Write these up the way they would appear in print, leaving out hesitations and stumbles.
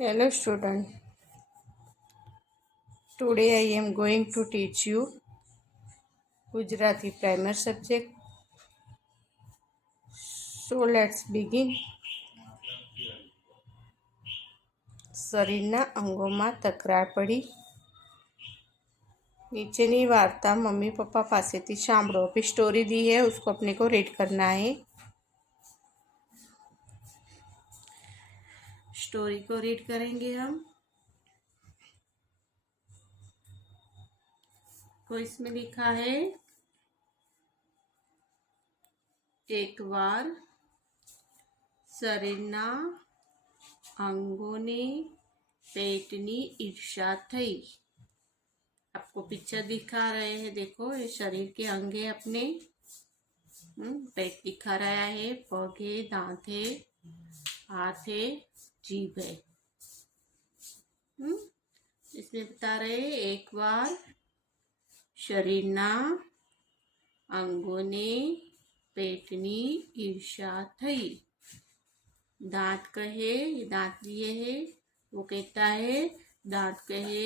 Hello student, today I am going to teach you Gujarati primer subject. So let's begin. શરીરના અંગોમાં તકરાર પડી. नीचेनी वार्ता mummy papa पासेથી સાંભળો. अभी स्टोरी दी है उसको अपने को रीड करना है. स्टोरी को रीड करेंगे हम. तो इसमें लिखा है एक बार शरीરના अंगोने पेटनी ईर्षा थई. आपको पिक्चर दिखा रहे हैं, देखो ये शरीर के अंग है अपने. पेट दिखा रहा है, पग है, दांत है, हाथ है, जीभ है. इसमें बता रहे एक बार शरीરના अंगोने पेटनी ईर्षा थई. दांत कहे, दांत लिए है, वो कहता है दांत कहे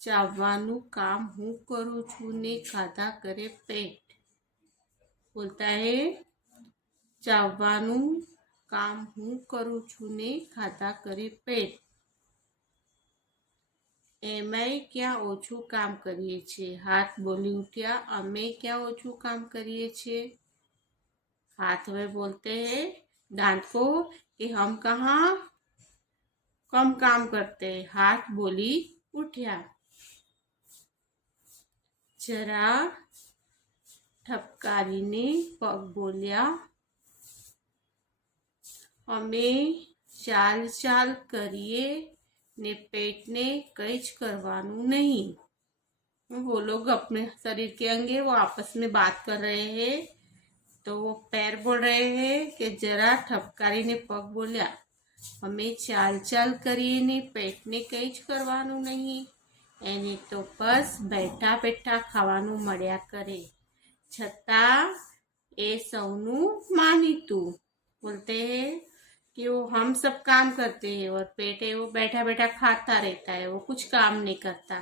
ચાવવાનું કામ હું કરું છું ને ખાધા કરે પેટ. બોલતા હે ચાવવાનું કામ હું કરું છું ને ખાધા કરે પેટ. એમાંય ક્યાં ઓછું કામ કરીએ છીએ. હાથ બોલી ઉઠ્યા, અમે ક્યાં ઓછું કામ કરીએ છીએ. हाथ में बोलते हैं दांत को कि हम कहाँ कम काम करते हैं. हाथ बोली उठ्या. जरा ठपकारीने पग बोल्या, અમે ચાલ ચાલ કરીએ ने पेट ने कई करवानू नहीं. वो लोग अपने शरीर के अंग वो आपस में बात कर रहे हैं. तो वो पैर बोल रहे हैं कि जरा ठपकारी ने पग बोल्या, हमें चाल चाल करिए ने पेट ने कई करवानू नहीं. एने तो बस बैठा बैठा खावानू मळ्या करे. छता ए सौनू मानीतू. बोलते हैं कि वो हम सब काम करते हैं और पेट है वो बैठा बैठा खाता रहता है, वो कुछ काम नहीं करता.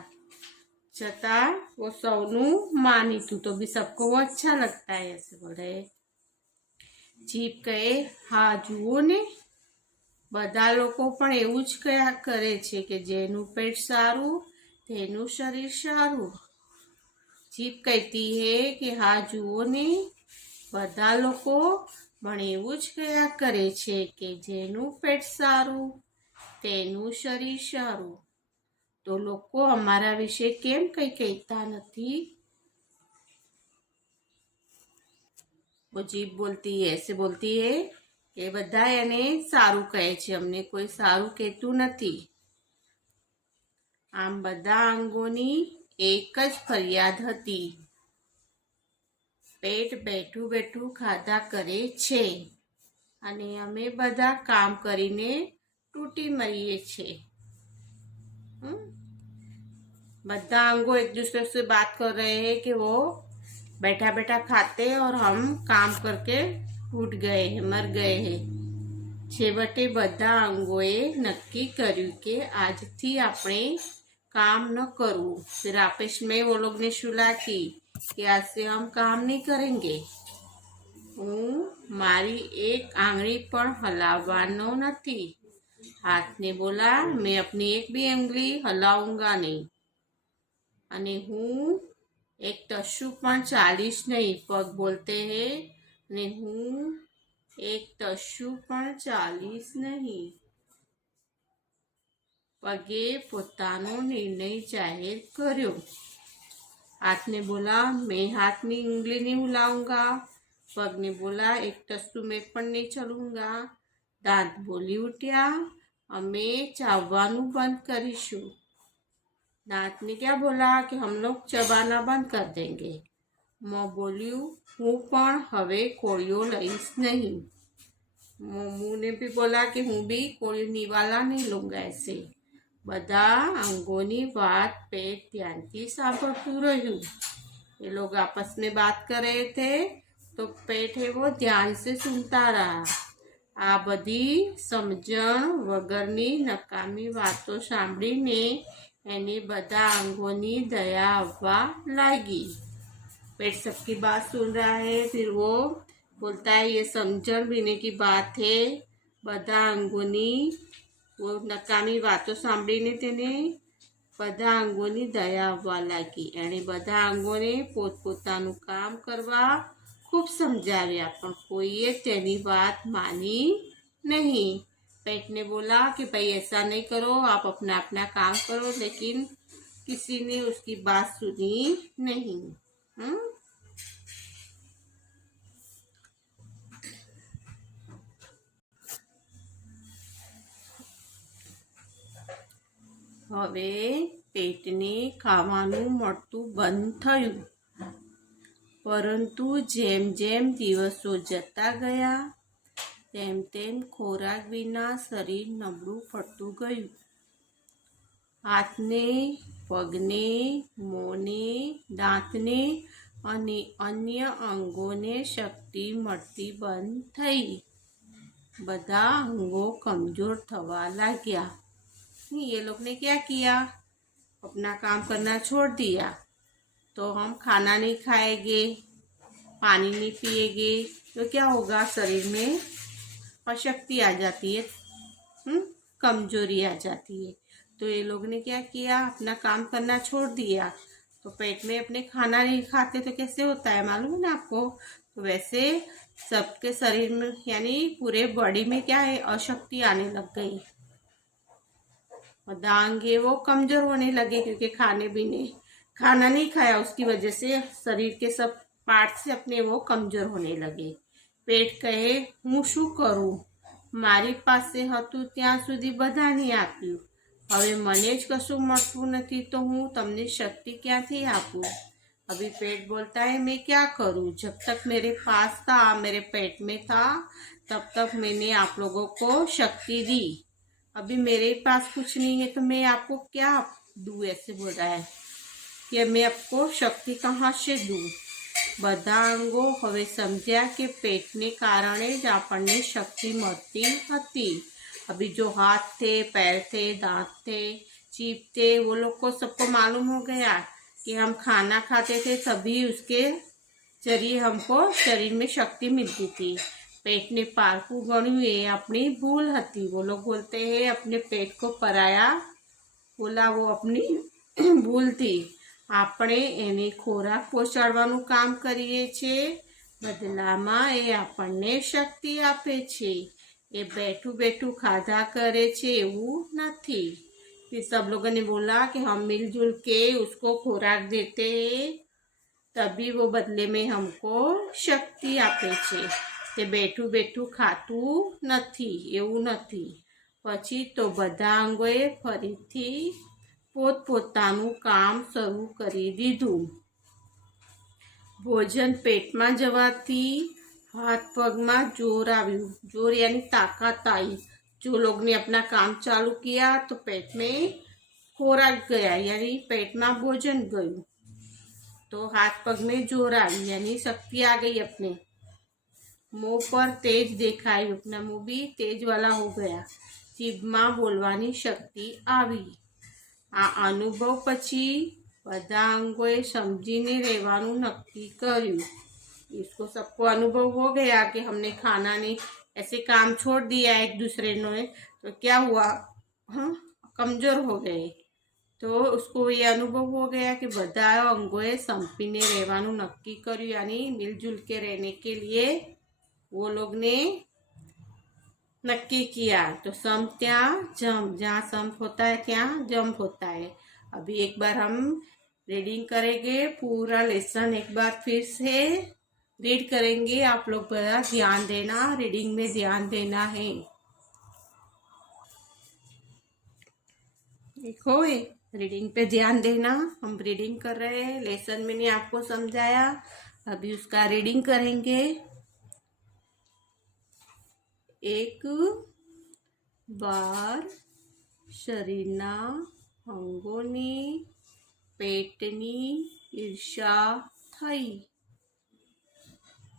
छता वो सौनू मानीतू, तो भी सबको वो अच्छा लगता है, ऐसे बोल रहे. जीभ कहे હા જુઓ ને, બધા લોકો પણ એવું જ કયા કરે છે કે જેનું પેટ સારું તેનું શરીર સારું. જીભ કહેતી है कि હા જુઓ ને, બધા લોકો પણ એવું જ કયા કરે છે કે જેનું પેટ સારું તેનું શરીર સારું. તો લોકો અમારા વિશે કેમ કંઈ કહેતા નથી. वो जीभ बोलती है, ऐसे बोलती है कि બધા એને સારું કહે છે, અમને કોઈ સારું કહેતું નથી. આમ બધા અંગોની એક જ ફરિયાદ હતી. પેટ બેઠું બેઠું ખાધા કરે છે અને અમે બધા કામ કરીને તૂટી મરીએ છે. બધા અંગો एक दूसरे से बात कर रहे हैं कि वो बैठा बैठा खाते और हम काम करके टूट गए हैं, मर गए हैं. છેવટે બધા અંગોએ નક્કી કર્યું કે આજથી આપણે काम न करूँ. फिर आपस में वो लोग ने सुलह की कि आज से हम काम नहीं करेंगे. હું મારી એક આંગળી પણ હલાવવાનો નથી. हाथ ने बोला मैं अपनी एक भी उंगली हलाऊंगा नहीं. અને હું एक टस्सू पण चालीस नहीं. पग बोलते हैं ने हूँ एक टस्सू पण चालीस नहीं. पगे पोतानो निर्णय जाहिर कर्यो. हाथ ने बोला मैं हाथ ની उंगली नहीं हिलाऊंगा. पग ने बोला एक टस्सू में पण नहीं चलूंगा. दांत बोली उठ्या, અમે ચાવવાનું બંધ કરીશું. दांत ने क्या बोला कि हम लोग चबाना बंद कर देंगे. मैं बोलियो हूँ पण हवे कोळियो लईश नहीं. मुंह ने भी बोला कि हूँ भी कोळियो निवाला नहीं लूंगा. ऐसे બધા अंगोनी बात पेट ध्यानથી સાંભળતું રહ્યું. ये लोग आपस में बात कर रहे थे तो पेट है वो ध्यान से सुनता रहा. આ બધી સમજણ વગરની નકામી વાતો સાંભળીને એની બધા अंगों दया આવવા લાગી। पेट सबकी बात सुन रहा है, फिर वो बोलता है ये समझण बीने की बात है। બધા અંગોની वो નકામી વાતો સાંભળીને તેને બધા અંગોની દયા આવવા લાગી। એણે બધા અંગોને પોતપોતાનું કામ કરવા खूब समझाया, पर कोई तेरी बात मानी नहीं। पेट ने बोला कि भाई ऐसा नहीं करो, आप अपना अपना काम करो, लेकिन किसी ने उसकी बात सुनी नहीं। હવે પેટને ખાવાનું મળતું બંધ થયું, પરંતુ જેમ જેમ દિવસો જતા ગયા તેમ તેમ ખોરાક વિના શરીર નબળું પડતું ગયું। હાથને, પગને, મોંને, દાંતને અને અન્ય અંગોને શક્તિ મળતી બંધ થઈ। બધા અંગો कमजोर થવા લાગ્યા। ये लोग ने क्या किया, अपना काम करना छोड़ दिया। तो हम खाना नहीं खाएंगे, पानी नहीं पिएंगे, तो क्या होगा, शरीर में अशक्ति आ जाती है, कमजोरी आ जाती है। तो ये लोग ने क्या किया, अपना काम करना छोड़ दिया। तो पेट में अपने खाना नहीं खाते तो कैसे होता है, मालूम है ना आपको। तो वैसे सबके शरीर में यानी पूरे बॉडी में क्या है, अशक्ति आने लग गई। दांगे वो कमजोर होने लगे, क्योंकि खाना नहीं खाया, उसकी वजह से शरीर के सब पार्ट से अपने वो कमजोर होने लगे। पेट कहे हूँ शू करूँ, मारी પાસે હતું ત્યાં સુધી બધાને આપ્યું, હવે મને જ કશું મળતું નથી, તો હું તમને શક્તિ ક્યાંથી આપું। अभी पेट बोलता है मैं क्या करूँ, जब तक मेरे पास था, मेरे पेट में था, तब तक मैंने आप लोगों को शक्ति दी। अभी मेरे पास कुछ नहीं है तो मैं आपको क्या दूँ, ऐसे बोल रहा है कि मैं आपको शक्ति कहाँ से दूँ। બધા અંગો હવે સમજ્યા કે પેટને કારણે જ આપણને શક્તિ મળતી હતી। अभी जो हाथ थे, पैर थे, दांत थे, जीभ थे, वो लोग को सबको मालूम हो गया कि हम खाना खाते थे तभी उसके जरिए हमको शरीर में शक्ति मिलती थी। पेट ने पारकू गण्યું એ अपनी भूल હતી। वो लोग बोलते हैं अपने पेट को पराया बोला, वो अपनी भूल थी। આપણે એને ખોરાક પહોંચાડવાનું કામ કરીએ છીએ, બદલામાં એ આપણને શક્તિ આપે છે। એ बैठू बैठू खाधा करे छे એવું નથી। फिर सब लोगों ने बोला कि हम मिलजुल के उसको खुराक देते हैं, तभी वो बदले में हमको शक्ति આપે છે। તે બેઠું બેઠું ખાતું નથી એવું નથી। પછી તો બધા અંગોએ ફરીથી પોતપોતાનું કામ શરૂ કરી દીધું। ભોજન પેટમાં જવાથી हाथ पग में जोर आव्યું, जोर यानी ताकत आई। जो लोग ने अपना काम चालू किया तो पेट में खोराक गया, यानी पेट में भोजन गયું। तो हाथ पग में जोर आई यानी शक्ति आ गई। अपने मुंह पर तेज देखाયું, अपना मुंह भी तेज वाला हो गया। जीभ में बोलवानी शक्ति आई। आ अनुभव पछी બધા અંગોએ સમજીને રહેવાનું નક્કી કર્યું। इसको सबको अनुभव हो गया कि हमने खाना नहीं, ऐसे काम छोड़ दिया एक दूसरे ने, तो क्या हुआ, कमजोर हो गए। तो उसको ये अनुभव हो गया कि બધા અંગોએ સંપીને રહેવાનું નક્કી કર્યું, यानी मिलजुल के रहने के लिए वो लोग ने नक्की किया। तो सम त्या जम, जहाँ सम होता है ત્યાં जम होता है। अभी एक बार हम रीडिंग करेंगे, पूरा लेसन एक बार फिर से रीड करेंगे। आप लोग बड़ा ध्यान देना, रीडिंग में ध्यान देना है। देखो रीडिंग पे ध्यान देना। हम रीडिंग कर रहे हैं, लेसन मैंने आपको समझाया, अभी उसका रीडिंग करेंगे। एक बार शरीरना अंगोनी पेटनी ईर्षा थई।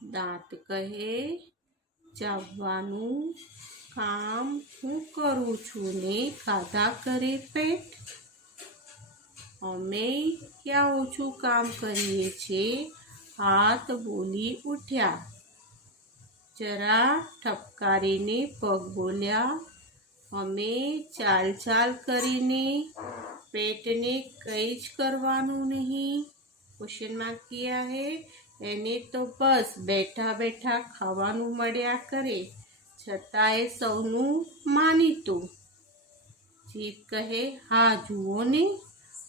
दांत कहे ચાવવાનું કામ હું કરું છું ને ખાધા કરે પેટ. અમે ક્યાં ઓછું કામ કરીએ છીએ? હાથ બોલી ઉઠ્યા. જરા ઠપકારીને પગ બોલ્યા. અમે ચાલ ચાલ કરીને પેટને કંઈ જ કરવાનું નહીં. ક્વેશ્ચન માર્ક કિયા હે. એને તો બસ બેઠા બેઠા ખાવાનું મળ્યા કરે, છતાં એ સૌનું માનીતું. જીત કહે, હા જુઓ ને,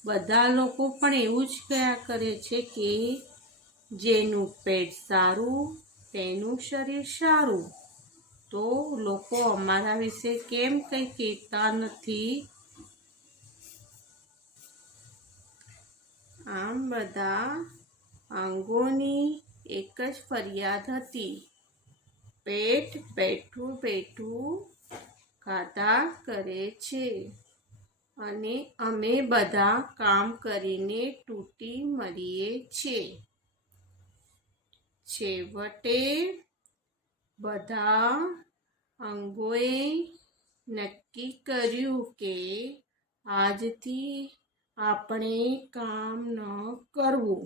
બધા લોકો પણ એવું જ કહ્યા કરે છે કે જેનું પેટ સારું તેનું શરીર સારું. તો લોકો અમારા વિશે કેમ કંઈ કહેતા નથી? આમ બધા અંગોની એક જ ફરિયાદ હતી. પેટ બેઠું બેઠું ખાધા કરે છે અને અમે બધા કામ કરીને તૂટી મળીએ છીએ. છેવટે બધા અંગોએ નક્કી કર્યું કે આજથી આપણે કામ ન કરવું.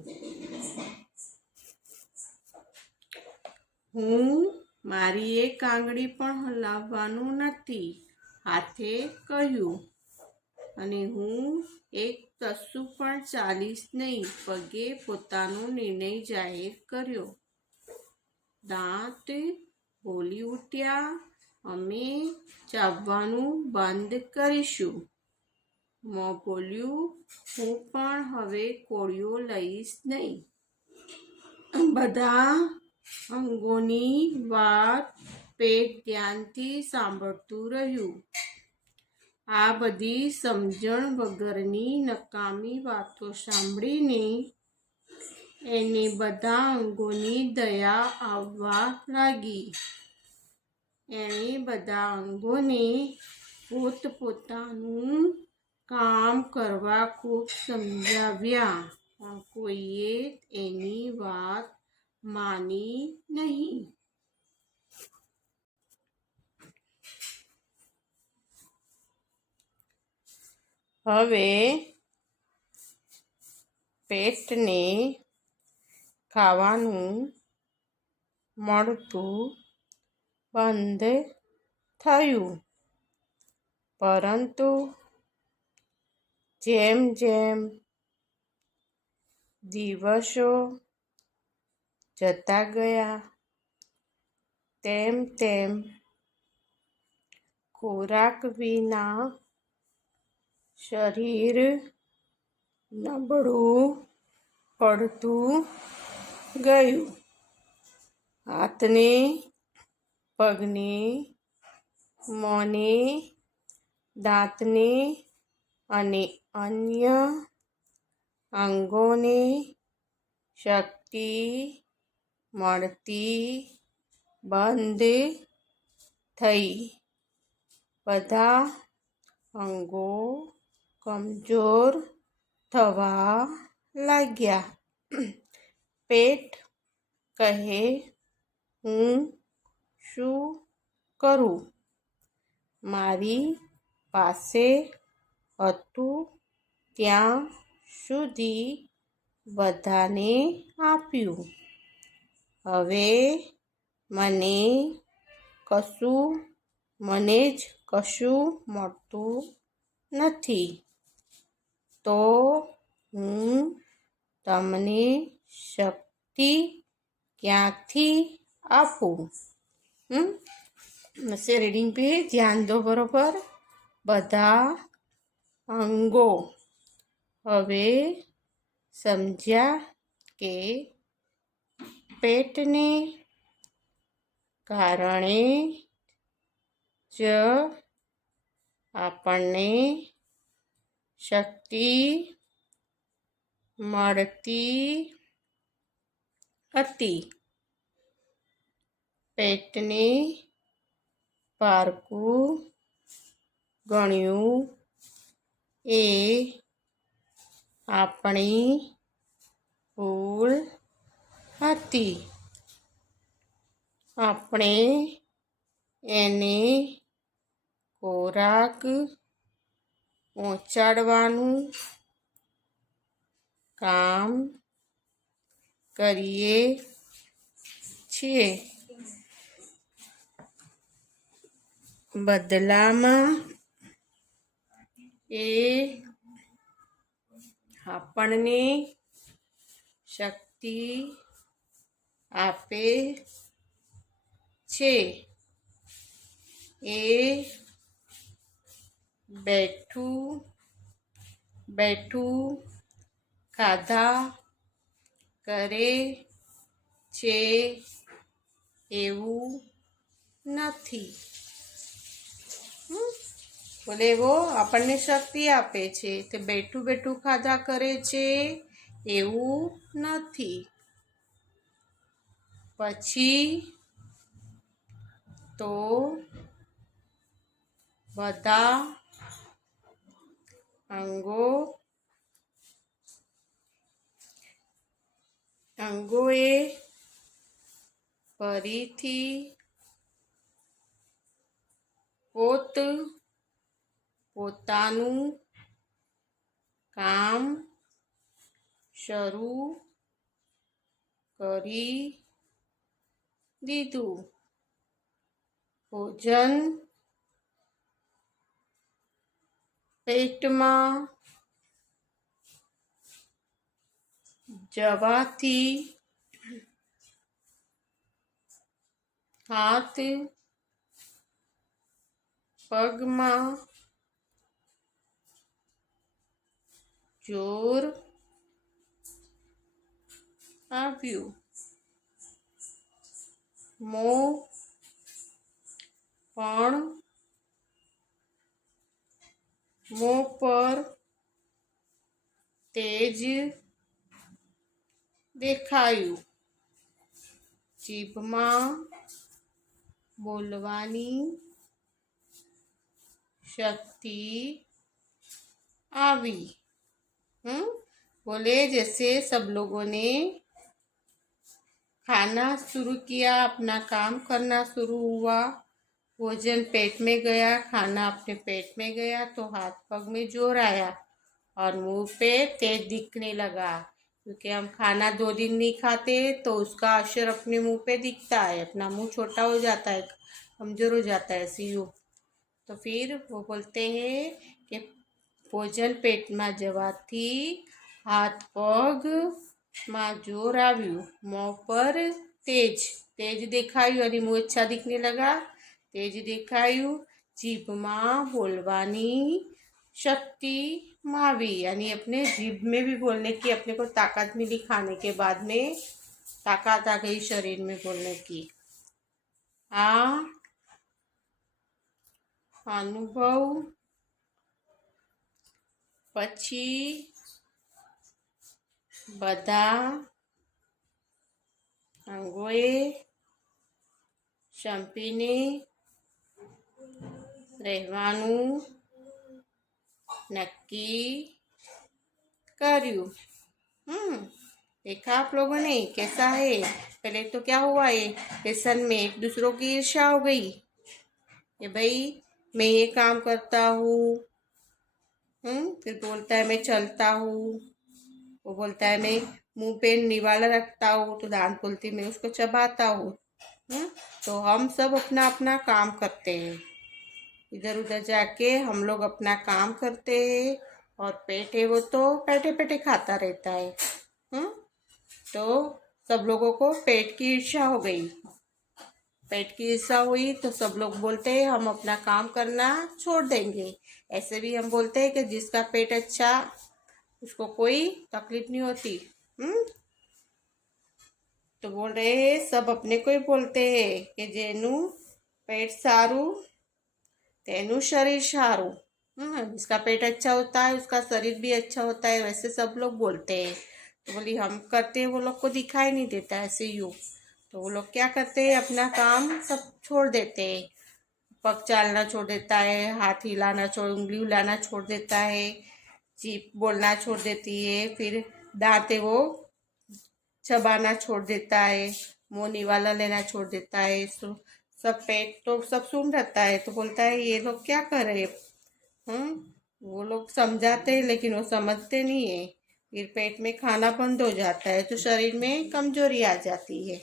હું મારી એક આંગળી પણ હલાવવાનું નથી, હાથે કહ્યું. અને હું એક તસું પણ ચાલીશ નહીં, પગે પોતાનો નિર્ણય જાહેર કર્યો. દાંત બોલી ઉઠ્યા. અમે ચાવવાનું બંધ કરીશું. મોં બોલ્યું, હું પણ હવે કોળિયો લઈશ નહીં. બધા અંગોની વાત પેટ ધ્યાનથી સાંભળતું રહ્યું. આ બધી સમજણ વગરની નકામી વાતો સાંભળીને એને બધા અંગોની દયા આવવા લાગી. એણે બધા અંગોને પોતપોતાનું કામ કરવા ખૂબ સમજાવ્યા, પણ કોઈએ એની વાત માની નહીં. હવે પેટને ખાવાનું મળતું બંધ થયું. પરંતુ જેમ જેમ દિવસો જતા ગયા તેમ તેમ ખોરાક વિના શરીર નબળું પડતું ગયું. હાથને, પગને, મોંને, દાંતને અને અન્ય અંગોને શક્તિ મળતી બંધ થઈ. બધા અંગો કમજોર થવા લાગ્યા. પેટ કહે, હું શું કરું? મારી પાસે હતું ત્યાં સુધી બધાને આપ્યું. હવે મને જ કશું મળતું નથી. તો હું તમને શક્તિ ક્યાંથી આપું? રીડિંગ पे ધ્યાન દો બરોબર. બધા અંગો હવે સમજ્યા કે પેટને કારણે જ આપણને શક્તિ મળતી હતી. પેટને પારકું ગણ્યું એ આપણી ભૂલ હતી. આપણે એને ખોરાક પહોંચાડવાનું કામ કરીએ છીએ. બદલામાં એ આપણને શક્તિ આપે છે. એ બેઠું ખાધા કરે છે એવું નથી. બોલે वो આપણને શક્તિ આપે છે તે બેઠું બેઠું ખાધા કરે છે એવું નથી. પછી તો બધા અંગોએ ફરીથી પોતાનું કામ શરૂ કરી દીધું. ભોજન પેટમાં જવાથી હાથ પગમાં જોર આવ્યું. મોં પર તેજ દેખાયું. જીભમાં બોલવાની शक्ति आवी. बोले जैसे सब लोगों ने खाना शुरू किया, अपना काम करना शुरू हुआ, भोजन पेट में गया, खाना अपने पेट में गया तो हाथ पग में जोर आया और मुंह पे तेज दिखने लगा. क्योंकि हम खाना 2 दिन नहीं खाते तो उसका असर अपने मुंह पे दिखता है, अपना मुंह छोटा हो जाता है, कमजोर हो जाता है सीयू. तो फिर वो बोलते हैं कि भोजन पेट में जवाथी हाथ पग में जोर आव्યું, मों पर तेज देखाયું અને मुँह अच्छा दिखने लगा, तेज देखाયું. जीभ में बोलवानी शक्ति मावी यानी अपने जीभ में भी बोलने की अपने को ताकत मिली. खाने के बाद में ताकत आ गई शरीर में बोलने की. अनुभव પછી બધા અંગોએ સંપીને રહેવાનું નક્કી કર્યું. देखा आप लोगों ने कैसा है. पहले तो क्या हुआ है, लेसन में एक दूसरों की ईर्ष्या हो गई कि भाई मैं ये काम करता हूँ. फिर बोलता है मैं चलता हूँ, वो बोलता है मैं मुंह पे निवाला रखता हूँ तो दांत बोलती मैं उसको चबाता हूँ. तो हम सब अपना अपना काम करते हैं, इधर उधर जाके हम लोग अपना काम करते हैं और पेट है वो तो पेटे पेटे खाता रहता है. तो सब लोगों को पेट की ईर्ष्या हो गई. पेट की ईर्ष्या हुई तो सब लोग बोलते हैं हम अपना काम करना छोड़ देंगे. ऐसे भी हम बोलते हैं कि जिसका पेट अच्छा उसको कोई तकलीफ नहीं होती. तो बोल रहे हैं सब अपने को ही बोलते हैं कि जेनु पेट सारू तेनु शरीर सारू. जिसका पेट अच्छा होता है उसका शरीर भी अच्छा होता है, वैसे सब लोग बोलते हैं. तो बोली हम करते हैं वो लोग को दिखाई नहीं देता ऐसे यूँ. तो वो लोग क्या करते हैं अपना काम सब छोड़ देते हैं. पग चालना छोड़ देता है, हाथ हिलाना उंगली हिलाना छोड़ देता है, जीभ बोलना छोड़ देती है, फिर दांत वो चबाना छोड़ देता है, मुँह निवाला लेना छोड़ देता है, सब पेट तो सब सुन रहता है, तो बोलता है ये लोग क्या कर रहे हैं। वो लोग समझाते हैं लेकिन वो समझते नहीं है। फिर पेट में खाना बंद हो जाता है तो शरीर में कमजोरी आ जाती है।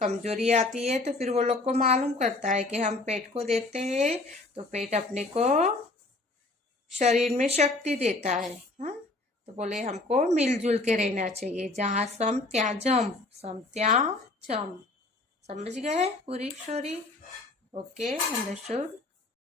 कमजोरी आती है तो फिर वो लोग को मालूम करता है कि हम पेट को देते हैं तो पेट अपने को शरीर में शक्ति देता है। तो बोले हमको मिलजुल के रहना चाहिए, जहाँ सम ત્યાં जम, सम ત્યાં जम। समझ गए पूरी स्टोरी? Okay, understood.